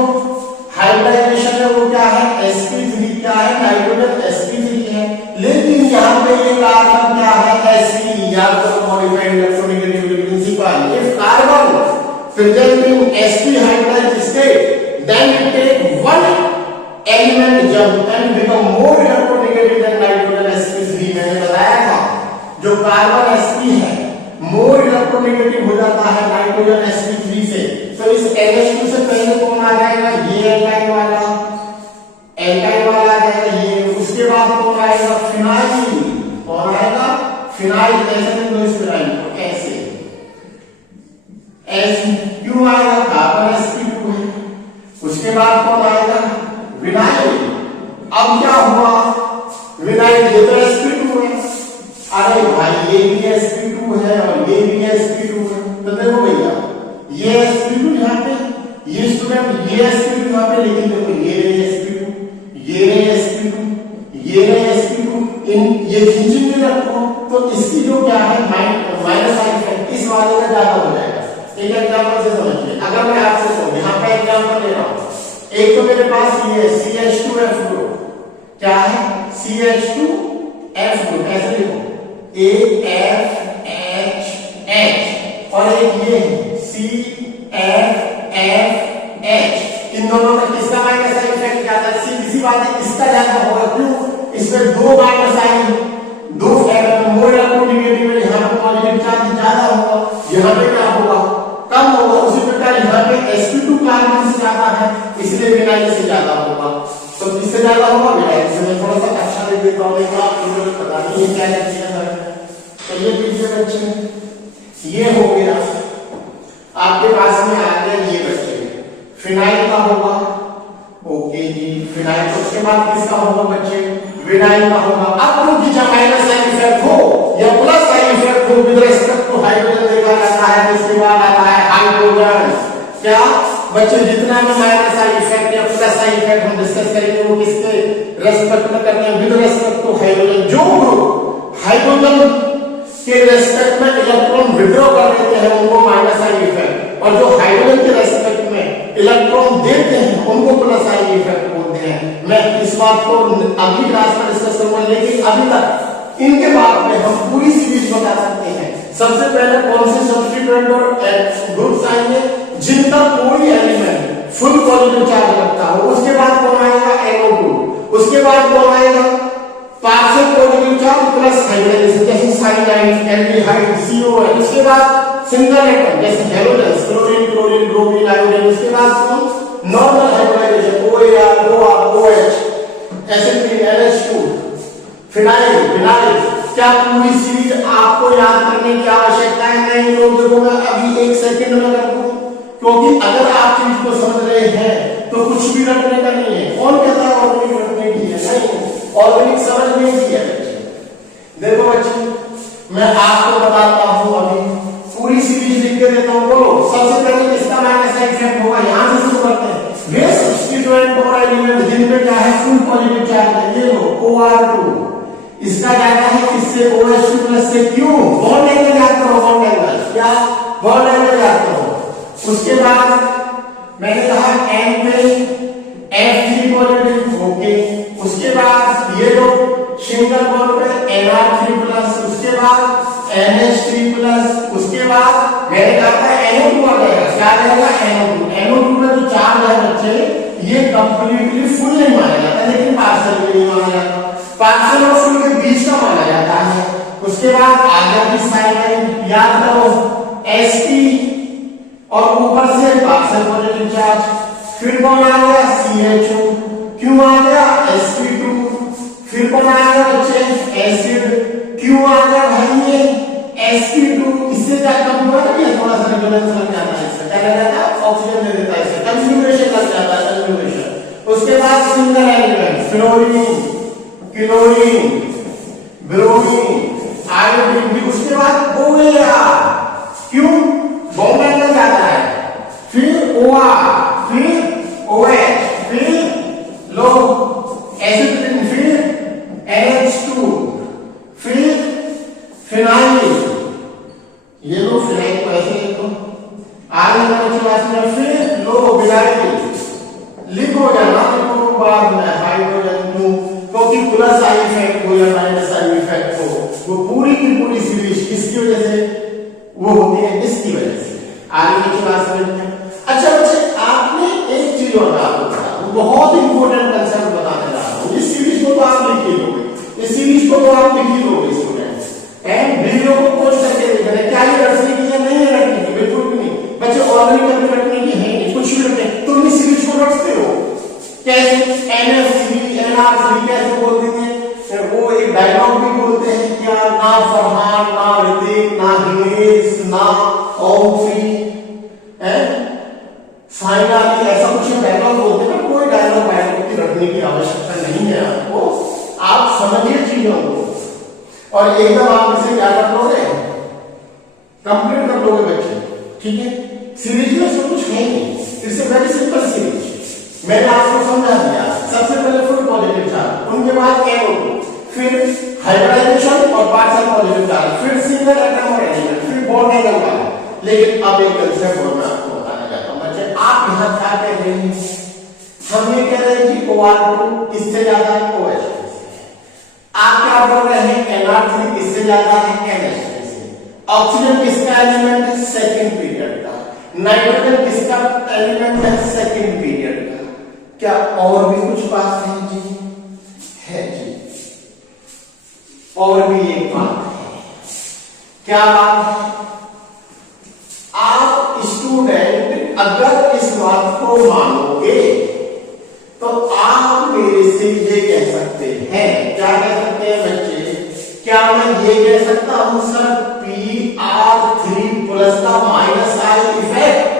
हाइब्रिडाइजेशन है वो क्या है? sp3। क्या है? नाइट्रोजन sp3 है। लेकिन यहाँ पे ये कार्बन क्या है? sp या तो modified electronegative principle. If carbon present in sp hybridized state, then it take one element jump and become more electronegative than nitrogen sp3। मैंने बताया था जो कार्बन sp है मोर इलेक्ट्रोनेगेटिव हो जाता है नाइट्रोजन sp3 से। तो इस NH2 से पहले कौन आ जाएगा? ये एल्काइल वाला आ जाएगा ये। उसके बाद कौन आएगा? फिनाइल। कौन आएगा? फिनाइल। ऐसे में दो इस फिनाइल को ऐसे क्यों आएगा? कार्बन sp2 है। उसके बाद कौन आएगा? विनाइल। अब क्या हुआ? विनाइल ये तो sp2 है। अरे भाई ये भी sp2 है और ये भी sp2 है। तो देखो भैया ये sp2 यहाँ पे, ये स्टूडेंट ये sp2 यहाँ पे, लेकिन देखो ये रहे sp2, ये रहे sp2, ये रहे sp2। इन ये खींचेंगे रखो तो इसकी जो क्या है माइनस साइन इफेक्ट इस वाले का ज्यादा हो जाएगा। एक एग्जांपल से समझिए। अगर मैं आपसे कहूं यहाँ पे एग्जांपल ले रहा हूं, एक तो मेरे पास ये CH2F2 क्या है? CH2F2 कैसे लिखो? AFHH। और एक ये CFFH। इन दोनों में किसका माइनस साइन इफेक्ट ज्यादा है? सीधी बात है इसका ज्यादा होगा। क्यों? इसमें दो माइनस साइन, दो मोर इलेक्ट्रोनेगेटिव है, यहाँ पे पॉजिटिव चार्ज ज्यादा होगा, यहाँ पे क्या होगा? कम होगा। उसी प्रकार यहाँ पे sp2 कार्बन से ज्यादा है, इसलिए विनाइल से ज्यादा होगा। तो किससे ज्यादा होगा? विनाइल से। मैं थोड़ा सा अच्छा लिख देता हूँ, लेकिन आप मुझे पता नहीं है क्या लिखिए सर। तो ये लीजिए बच्चे, ये हो गया आपके पास में आ गया ये बच्चे। फिनाइल का होगा, ओके जी फिनाइल। उसके बाद किसका होगा बच्चे? विनाइल का होगा। अब क्योंकि जब माइनस साइन इफेक्ट हो या प्लस साइन इफेक्ट हो विद रिस्पेक्ट टू हाइड्रोजन देखा जाता है, इसके बाद आता है हाइड्रोजन। क्या बच्चे? जितना भी माइनस साइन इफेक्ट या प्लस साइन इफेक्ट हम डिस्कस करेंगे वो किसके रेस्पेक्ट में करते हैं? With respect to hydrogen. जो ग्रुप हाइड्रोजन के रेस्पेक्ट में इलेक्ट्रॉन विड्रॉ कर देते हैं उनको माइनस आई इफेक्ट, और जो हाइड्रोजन के रेस्पेक्ट में इलेक्ट्रॉन देते हैं उनको प्लस आई इफेक्ट बोलते हैं। मैं इस बात को अगली क्लास में डिस्कस करूंगा, लेकिन अभी तक इनके बाद में हम पूरी सीरीज बता सकते हैं। सबसे पहले कौन से सब्स्टिट्यूएंट और ग्रुप्स आएंगे जिनका कोई एलिमेंट फुल पॉजिटिव चार्ज रखता हो, उसके बाद कौन आएगा NO2, उसके बाद कौन आएगा partial positive charge plus hydrogen जैसे साइनाइड, एल्डिहाइड, COL, उसके बाद सिंगल एटम जैसे halogen, chlorine, chlorine, bromine, iodine, उसके बाद कौन normal hybridization OAR, OR, OH, acid, NH2, phenyl, phenyl. क्या पूरी सीरीज आपको याद करने की आवश्यकता है? नहीं लोग, देखो मैं अभी एक सेकंड में कर दूं, क्योंकि अगर आप चीज को समझ रहे हैं तो कुछ भी रखने का नहीं है। कौन कहता है ऑर्गेनिक रखने की है? नहीं, ऑर्गेनिक समझ नहीं की है। देखो बच्चे, मैं आपको बताता हूं, अभी पूरी सीरीज लिख के देता हूं। बोलो सबसे पहले किसका माइनस आई इफेक्ट होगा? यहां से शुरू करते हैं। वे सब्स्टिट्यूएंट और एलिमेंट जिनमें क्या है फुल पॉजिटिव चार्ज है, ये लो OR2, इसका ज्यादा है किससे? OH2 प्लस से। क्यों? बॉन्ड एंगल याद करो, बॉन्ड एंगल। क्या? बॉन्ड एंगल याद करो। उसके बाद मैंने कहा N पे F3 पॉजिटिव, ओके। उसके बाद ये लो सिंगल बॉन्ड पे NR3 प्लस, उसके बाद NH3 प्लस, उसके बाद मैंने कहा था NO2 आ जाएगा। क्या आ जाएगा? NO2 में जो चार्ज है बच्चे, ये कंप्लीटली फुल नहीं माना जाता, लेकिन पार्शियल भी नहीं माना जाता, पार्शियल और फुल के बीच का माना जाता है। उसके बाद आगे की साइड याद करो Sp और ऊपर से पार्शियल पॉजिटिव चार्ज, फिर कौन आ गया? CH2, क्यों आ गया? Sp2, फिर कौन आ गया बच्चे? एसिड, क्यों आ गया भाई? ये Sp2, इससे क्या कम हुआ ना, थोड़ा सा रिजोनेंस लग जाता है, इससे क्या लग जाता है? ऑक्सीजन दे देता है, इससे कंज्यूमेशन लग जाता है, कंज्यूमेशन। उसके बाद single element fluorine, chlorine, bromine, iodine, उसके बाद OAR, क्यों? बॉन्ड एंगल ज्यादा है, फिर OR, फिर OH, फिर लो एसिड, फिर NH2, फिर फिनाइल, ये लो फिनाइल को ऐसे लिखो, आगे फिर लो विनाइल, लिखो या ना लिखो बाद में हाइड्रोजन, क्योंकि प्लस आई इफेक्ट हो या माइनस आई इफेक्ट हो, वो पूरी की पूरी सीरीज किसकी वजह से वो होती है? इसकी वजह से। आगे की क्लास में अच्छा बच्चे, आपने एक चीज और आपको बता दूं, बहुत इंपॉर्टेंट कंसेप्ट बताने जा रहा हूं। इस सीरीज को तो आप लिख ही लोगे, इस सीरीज को तो आप लिख ही लोगे स्टूडेंट्स, एंड वीडियो को पोस्ट करके देखना। क्या ये रटने की है? नहीं है रटने की, बिल्कुल भी नहीं बच्चे, ऑर्गेनिक कभी रटने की है नहीं, कुछ भी रटने। तुम इस सीरीज को रटते हो कैसे? NF3, NR3 कैसे बोलते हैं? वो एक डायलॉग भी बोलते हैं क्या? ना फरहान, ना ऋतिक, ना हिमेश, ना ओमफी, फाइनली, ऐसा कुछ डायलॉग बोलते हैं। कोई डायलॉग की रखने की आवश्यकता नहीं है आपको, आप समझिए चीजों को और एकदम आप इसे क्या कर लोगे? कंप्लीट कर लोगे बच्चे, ठीक है? सीरीज में सब कुछ है नहीं, इट्स वेरी सिंपल सीरीज। मैंने आपको समझा दिया। सबसे पहले फुल पॉजिटिव चार्ज, उनके बाद NO2, फिर हाइब्रिडाइजेशन और पार्शियल पॉजिटिव चार्ज, फिर सिंगल एटम और एलिमेंट, फिर बॉन्ड एंगल वाला। लेकिन अब एक कंसेप्ट और मैं आपको बताना चाहता हूं बच्चे, आप यहां क्या कह रहे हैं? हम ये कह रहे हैं कि OR2 किससे ज्यादा है? OH से। आप क्या बोल रहे हैं? NR3 किससे ज्यादा है? NH3 से। ऑक्सीजन किसका एलिमेंट है? सेकंड पीरियड का। नाइट्रोजन किसका एलिमेंट है? सेकंड पीरियड का। क्या और भी कुछ बात है जी? है जी, और भी एक बात है। क्या बात है? आप स्टूडेंट अगर इस बात को मानोगे तो आप मेरे से ये कह सकते हैं, क्या कह सकते हैं बच्चे? क्या मैं ये कह सकता हूं सर PR3 प्लस का minus I effect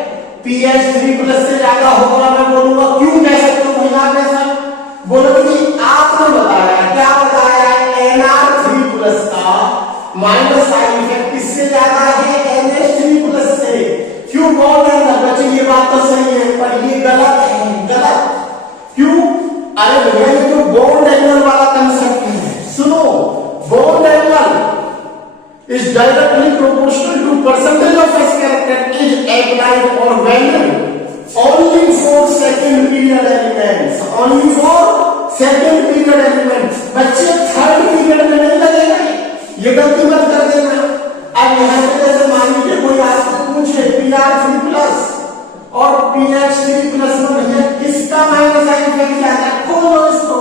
PH3 plus से ज्यादा होगा? मैं बोलूंगा क्यों कह सकते हो भैया ऐसा? बोलोगे आपने बताया, क्या बताया? NR3 प्लस का माइनस आई इफेक्ट किससे ज्यादा है? NH3 प्लस से। क्यों बोल रहे हैं बच्चे? ये बात तो सही है पर ये गलत है। गलत क्यों? अरे भैया ये जो बॉन्ड एंगल वाला कंसेप्ट है, सुनो, bond angle is directly proportional to percentage of such character is applied or valid only for second period elements, only for second period elements। बच्चे थर्ड पीरियड में नहीं लगेगा, ये गलती मत कर देना। अब यहाँ पे जैसे मान लीजिए कोई आपसे पूछे PR3 प्लस और PH3 प्लस में भैया किसका माइनस साइन इफेक्ट क्या है, खोलो इसको।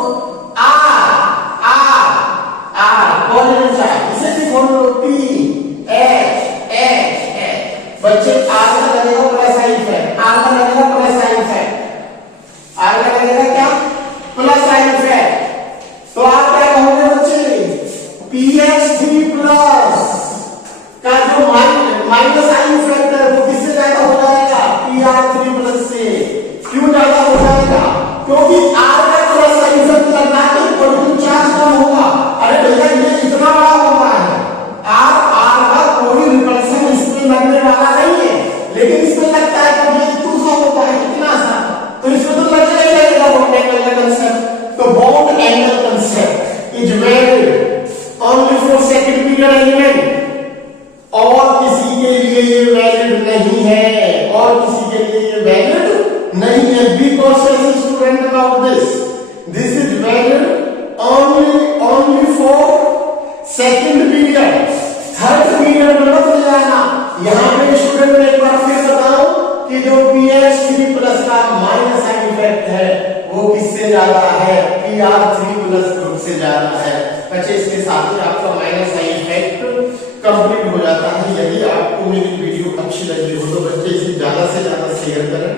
पॉजिटिव चार्ज, इसे भी खोल लो PH। बच्चे आर का लगेगा प्लस साइन इफेक्ट, आर का लगेगा प्लस साइन इफेक्ट, आर का लगेगा क्या, प्लस साइन इफेक्ट। तो आप क्या कहोगे बच्चे, PH3 प्लस का जो माइनस साइन इफेक्ट है वो किससे ज्यादा हो जाएगा, PR3 प्लस से। क्यों ज्यादा हो जाएगा, क्योंकि आर का प्लस साइन इफेक्ट करना है तो पॉजिटिव चार्ज कम होगा। अरे भैया ये इतना बड़ा होता है, आर का कोई रिपल्सन इसमें लगने वाला नहीं है, लेकिन इसमें लगता है तो ये दूसरा होता है कितना सा, तो इसमें तो लगेगा ही लगेगा बॉन्ड एंगल का कंसेप्ट। तो bond angle concept is valid only for second period element, और किसी के लिए ये वैलिड नहीं है, और किसी के लिए ये वैलिड नहीं है। Be cautious student about this is valid only for second period, third period में मत जाना। यहाँ पे स्टूडेंट में एक बार फिर बताओ कि जो PH3 प्लस का माइनस साइन इफेक्ट है वो किससे ज्यादा है, PR3 प्लस ग्रुप से ज्यादा है। बच्चे इसके साथ ही आपका माइनस साइन इफेक्ट कंप्लीट हो जाता है। यदि आपको मेरी वीडियो अच्छी लगी हो तो बच्चे इसे ज्यादा से ज्यादा शेयर करें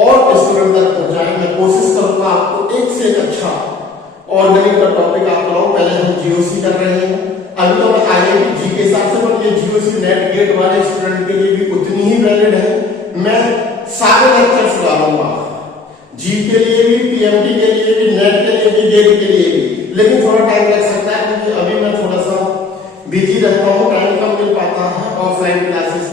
और स्टूडेंट तक पहुंचाएं। मैं कोशिश करूंगा आपको एक से एक अच्छा ऑर्गेनिक का टॉपिक आप कराऊं। पहले हम जीओसी कर रहे हैं, अभी तो मैं IIT जी के हिसाब से, पर ये जीओसी नेट गेट वाले स्टूडेंट के लिए भी उतनी ही वैलिड है। मैं सारे लेक्चर्स लगाऊंगा, जी के लिए भी, PMT के लिए भी, नेट के लिए भी, गेट के लिए भी, लेकिन थोड़ा टाइम लग सकता है क्योंकि अभी मैं थोड़ा सा बिजी रहता हूँ, टाइम कम मिल पाता है ऑफलाइन क्लासेस